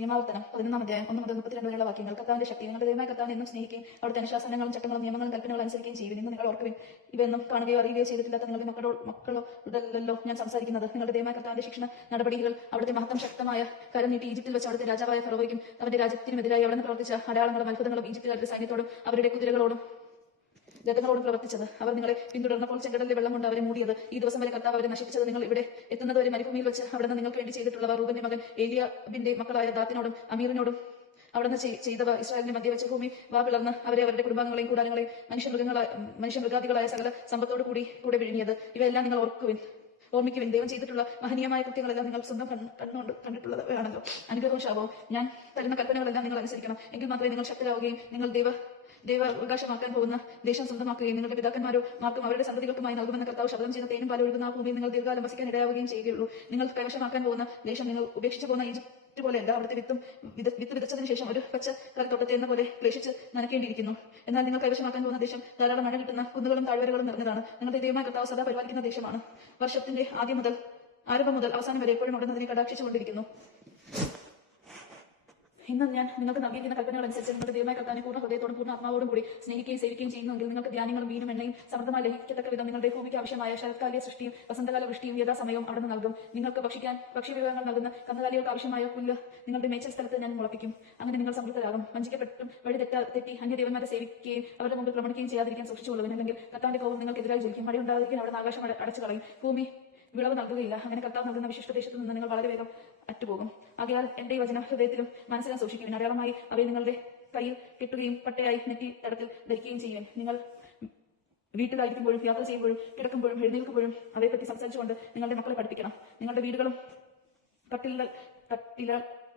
നിയമാവർത്തനം പതിനൊന്നാം അധ്യായം ഒന്ന് മുതൽ മുപ്പത്തിരണ്ട് വരെയുള്ള വാക്യങ്ങൾ. കർത്താവിന്റെ ശക്തി നിങ്ങളുടെ ദൈവമായ കർത്താവിനെ എന്നും സ്നേഹിക്കുകയും അവിടുത്തെ അനുശാസനങ്ങളും ചട്ടങ്ങളും നിയമങ്ങളും കൽപ്പനകളും അനുസരിക്കുകയും ചെയ്യും ഇന്ന് നിങ്ങൾ ഓർക്കുവിൻ ഇവയൊന്നും കാണുകയോ അറിയുകയോ ചെയ്തിട്ടില്ലാത്ത നിങ്ങളുടെ മക്കളോ മക്കളോടല്ലോ ഞാൻ സംസാരിക്കുന്നത്. നിങ്ങളുടെ ദൈവമായ കർത്താവിന്റെ ശിക്ഷണ നടപടികൾ അവിടുത്തെ മഹത്വം ശക്തമായ കരം നീട്ടി ഈജിപ്തിൽ വെച്ച് അവിടുത്തെ രാജാവായ ഫറോയ്ക്കും അവന്റെ രാജ്യത്തിനുമെതിരായി അവിടെ പ്രവർത്തിച്ച അടയാളങ്ങളും അത്ഭുതങ്ങളും ഈജിപ്തുകാരുടെ സൈന്യത്തോടും അവരുടെ കുതിരകളോടും രഥങ്ങളോടും പ്രവർത്തിച്ചത്. അവർ നിങ്ങളെ പിന്തുടർന്നപ്പോൾ ചെങ്കടലിലെ വെള്ളം കൊണ്ട് അവരെ മൂടിയത്. ഈ ദിവസം വരെ കർത്താവ് അവരെ നശിപ്പിച്ചത് നിങ്ങൾ ഇവിടെ എത്തുന്നത് വരെ മരുഭൂമിയിൽ വെച്ച് അവിടെ നിങ്ങൾക്ക് വേണ്ടി ചെയ്തിട്ടുള്ളവ റൂബന്റെ മകൻ ഏലിയാബിന്റെ മക്കളായ ദാത്തിനോടും അമീറിനോടും അവിടുന്ന് ചെയ്- ചെയ്തവ ഇസ്രായേലിന്റെ മധ്യ വെച്ച ഭൂമി വാ പിളർന്ന് അവരെ അവരുടെ കുടുംബാംഗങ്ങളെയും കൂടാരങ്ങളെയും മനുഷ്യ മൃഗങ്ങളായ മനുഷ്യ മൃഗാദികളായ സകല സമ്പത്തോടു കൂടി കൂടെ വിഴുങ്ങിയത്. ഇവയെല്ലാം നിങ്ങൾ ഓർക്കുവിൻ ഓർമ്മിക്കുവിൻ. ദൈവം ചെയ്തിട്ടുള്ള മഹനീയമായ കൃത്യങ്ങളെല്ലാം നിങ്ങൾ സ്വന്തം കണ്ണ് കണ്ണുകൊണ്ട് കണ്ടിട്ടുള്ളതാണല്ലോ അനുഗ്രഹവും ശാപവും. ഞാൻ തരുന്ന കൽപ്പനകളെല്ലാം നിങ്ങൾ അനുസരിക്കണം. എങ്കിൽ മാത്രമേ നിങ്ങൾ ശക്തരാവുകയും നിങ്ങൾ ദൈവ ദൈവ അവകാശമാക്കാൻ പോകുന്ന ദേശം സ്വന്തമാക്കുകയും നിങ്ങളുടെ പിതാക്കന്മാരോ മാർക്കും അവരുടെ സന്തതികൾക്കുമായി നൽകുമെന്ന കർത്താവ് ശബ്ദം ചെയ്ത തേനും പാലും ഒഴുകുന്ന ആ ഭൂമിയിൽ നിങ്ങൾ ദീർഘകാലം വസിക്കാൻ ഇടയാവുകയും ചെയ്യുകയുള്ളൂ. നിങ്ങൾ കൈവശമാക്കാൻ പോകുന്ന ദേശം നിങ്ങൾ ഉപേക്ഷിച്ചു പോകുന്ന ഈജിപ്റ്റ് പോലെയല്ല അവിടുത്തെ വിത്തും വിത- വിത്ത് വിതച്ചതിന് ശേഷം ഒരു പച്ച കറിത്തോട്ടത്തെ എന്ന പോലെ ക്ലേശിച്ച് നനക്കേണ്ടിയിരിക്കുന്നു എന്നാൽ നിങ്ങൾ കൈവശമാക്കാൻ പോകുന്ന ദേശം ധാരാളം മഴ കിട്ടുന്ന കുന്നുകളും താഴ്വരകളും നിറഞ്ഞതാണ്. നിങ്ങളുടെ ദൈവമായ കർത്താവ് സദാ പരിപാലിക്കുന്ന ദേശമാണ്. വർഷത്തിന്റെ ആദ്യം മുതൽ ആരംഭം മുതൽ അവസാനം വരെ എപ്പോഴും അവിടുന്ന് കടാക്ഷിച്ചു കടാക്ഷിച്ചുകൊണ്ടിരിക്കുന്നു. ഇന്ന് ഞാൻ നിങ്ങൾക്ക് നൽകിയിരിക്കുന്ന കൽപ്പനകൾ അനുസരിച്ച് നിങ്ങളുടെ ദൈവമായ കർത്താവിനെ പൂർണ ഹൃദയത്തോടും പൂർണ ആത്മാവോടും കൂടി സ്നേഹിക്കുകയും സേവിക്കുകയും ചെയ്യുന്നുവെങ്കിൽ നിങ്ങൾക്ക് ധ്യാനങ്ങളും മീനും എണ്ണയും സമൃദ്ധമായി ലഭിക്കത്തക്ക വിധം നിങ്ങളുടെ ഭൂമിക്ക് ആവശ്യമായ ശരത്കാല സൃഷ്ടിയും വസന്തകാല വൃഷ്ടിയും യഥാസമയവും അവിടെ നൽകും. നിങ്ങൾക്ക് ഭക്ഷിക്കാൻ ഭക്ഷ്യവിഭവങ്ങൾ നൽകുന്ന കന്നുകാലികൾക്ക് ആവശ്യമായ പുല്ല് നിങ്ങളുടെ മേച്ചൽ സ്ഥലത്ത് ഞാൻ മുളപ്പിക്കും. അങ്ങനെ നിങ്ങൾ സമൃദ്ധരാകും. വഞ്ചിക്കപ്പെട്ടും വഴി തെറ്റാ തെറ്റി അന്യദേവന്മാരെ സേവിക്കുകയും അവരുടെ മുമ്പിൽ പ്രമണിക്കുകയും ചെയ്യാതിരിക്കാൻ സൂക്ഷിച്ചുകൊള്ളുവിൻ. അല്ലെങ്കിൽ കർത്താവിന്റെ കോപം നിങ്ങൾക്കെതിരായി ജയിക്കും മഴ ഉണ്ടാകാതിരിക്കാൻ അവിടെ ആകാശം അട- അടച്ചു കളയും ഭൂമി വിളവ് നൽകുകയില്ല. അങ്ങനെ കർത്താവ് നൽകുന്ന വിശിഷ്ട ദേശത്ത് നിന്ന് നിങ്ങൾ വളരെ വേഗം അറ്റുപോകും. ആകയാൽ എന്റെ ഈ വചനം ഹൃദയത്തിലും മനസ്സിലും സൂക്ഷിക്കുവിൻ അടയാളമായി അവയെ നിങ്ങളുടെ കയ്യിൽ കെട്ടുകയും പട്ടയായി നെറ്റി തടത്തിൽ ധരിക്കുകയും ചെയ്യുവിൻ നിങ്ങൾ വീട്ടിലായിരിക്കുമ്പോഴും യാത്ര ചെയ്യുമ്പോഴും കിടക്കുമ്പോഴും എഴുന്നേൽക്കുമ്പോഴും അവയെപ്പറ്റി സംസാരിച്ചുകൊണ്ട് നിങ്ങളുടെ മക്കളെ പഠിപ്പിക്കണം. നിങ്ങളുടെ വീടുകളും കട്ടിലുകൾ കട്ടില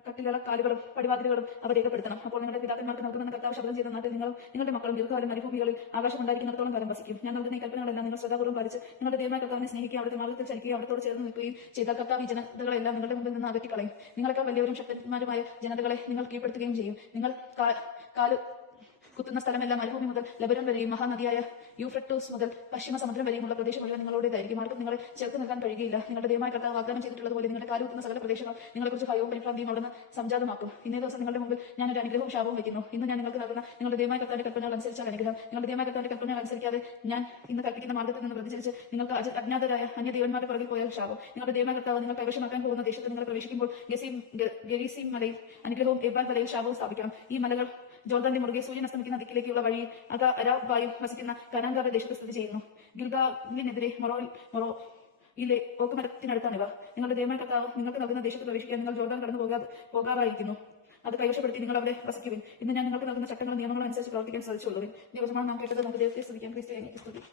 കട്ടില കാലുകളും പടിവാതിലുകളും അവർ രേഖപ്പെടുത്തണം. അപ്പോൾ നിങ്ങളുടെ പിതാക്കന്മാർക്ക് നൽകുന്ന കർത്താവ് ശബ്ദം ചെയ്ത നാട്ടിൽ നിങ്ങളും നിങ്ങളുടെ മക്കളും ദീർഘകാലം മരുഭൂമികളിൽ ആകാശം ഉണ്ടായിരിക്കുന്നിടത്തോളം കാലം വസിക്കും. ഞാൻ നൽകുന്ന ഈ കൽപ്പനകളെല്ലാം നിങ്ങൾ ശ്രദ്ധാപൂർവം പാലിച്ച് നിങ്ങളുടെ ദൈവമായ കർത്താവിനെ സ്നേഹിക്കുക അവിടുത്തെ മാർഗത്തിൽ ചലിക്കുകയും അവിടത്തോട് ചേർന്ന് നിൽക്കുകയും ചെയ്താൽ കർത്താവ് ഈ ജനതകളെല്ലാം നിങ്ങളുടെ മുമ്പിൽ നിന്ന് അകറ്റിക്കളയും. നിങ്ങളെക്കാൾ വലിയവരും ശക്തന്മാരുമായ ജനതകളെ നിങ്ങൾ കീഴ്പ്പെടുത്തുകയും ചെയ്യും. നിങ്ങൾ കാൽ കുത്തുന്ന സ്ഥലമെല്ലാം മരുഭൂമി മുതൽ ലബനൻ വരെയും മഹാനദിയായ യൂഫ്രട്ടോസ് മുതൽ പശ്ചിമ സമുദ്രം വരെയുമുള്ള പ്രദേശം മുഴുവൻ നിങ്ങളുടേതായിരിക്കും. ആർക്കും നിങ്ങളെ ചേർത്ത് നിൽക്കാൻ കഴിയുകയില്ല. നിങ്ങളുടെ ദൈവമായ കർത്താവ് വാഗ്ദാനം ചെയ്തിട്ടുള്ളതുപോലെ നിങ്ങളുടെ കാലുകുത്തുന്ന സകല പ്രദേശങ്ങൾ നിങ്ങളെക്കുറിച്ച് ഭയവും പരിഭ്രാന്തിയും അവിടുന്ന് സംജാതമാക്കും. ഇന്നേ ദിവസം നിങ്ങളുടെ മുമ്പിൽ ഞാൻ ഒരു അനുഗ്രഹവും ശാപവും വയ്ക്കുന്നു. ഇന്ന് ഞാൻ നിങ്ങൾക്ക് നൽകുന്ന നിങ്ങളുടെ ദൈവമായ കർത്താവിന്റെ കൽപ്പനകൾ അനുസരിച്ചാൽ അനുഗ്രഹം. നിങ്ങളുടെ ദൈവമായ കർത്താവിന്റെ കൽപ്പനകൾ അനുസരിക്കാതെ ഞാൻ ഇന്ന് കൽപ്പിക്കുന്ന മാർഗത്തിൽ നിന്ന് പ്രതിചരിച്ച് നിങ്ങൾക്ക് അജ- അജ്ഞാതരായ അന്യ ദേവന്മാരുടെ പുറകിൽ പോയാൽ ശാപം. നിങ്ങളുടെ ദൈവമായ കർത്താവ് നിങ്ങൾ കൈവശമാക്കാൻ പോകുന്ന ദേശത്ത് നിങ്ങൾ പ്രവേശിക്കുമ്പോൾ ഗസീം ഗരീസീം മലയിൽ അനുഗ്രഹവും എബാൽ മലയിൽ ശാപവും സ്ഥാപിക്കണം. ഈ മലകൾ ജോർദാന്റെ മുറുകെ സൂര്യൻ അസ്തമിക്കുന്ന ദിക്കിലേക്കുള്ള വഴി അക അരാബായും വസിക്കുന്ന കനാങ്കാര ദേശത്ത് സ്ഥിതി ചെയ്യുന്നു. ഗിൽഗാലിനെതിരെ മൊറോ മൊറോ ഇലെ ഓക്കുമരത്തിനടുത്താണിവ നിങ്ങളുടെ ദൈവമായ കർത്താവ് നിങ്ങൾക്ക് നൽകുന്ന ദേശത്ത് പ്രവേശിക്കാൻ നിങ്ങൾ ജോർദാൻ കടന്നു പോകാതെ പോകാറായിരിക്കുന്നു. അത് കൈവശപ്പെടുത്തി നിങ്ങൾ അവിടെ വസിക്കുവിൻ. ഇന്ന് ഞാൻ നിങ്ങൾക്ക് നൽകുന്ന ചട്ടങ്ങളും നിയമങ്ങളും അനുസരിച്ച് പ്രവർത്തിക്കാൻ സാധിച്ചുള്ളൂ ദിവസമാണ് നാം കേട്ടത് നമുക്ക് ദൈവത്തെ സ്തുതിക്കാം. ക്രിസ്ത്യാനി സ്തുതി.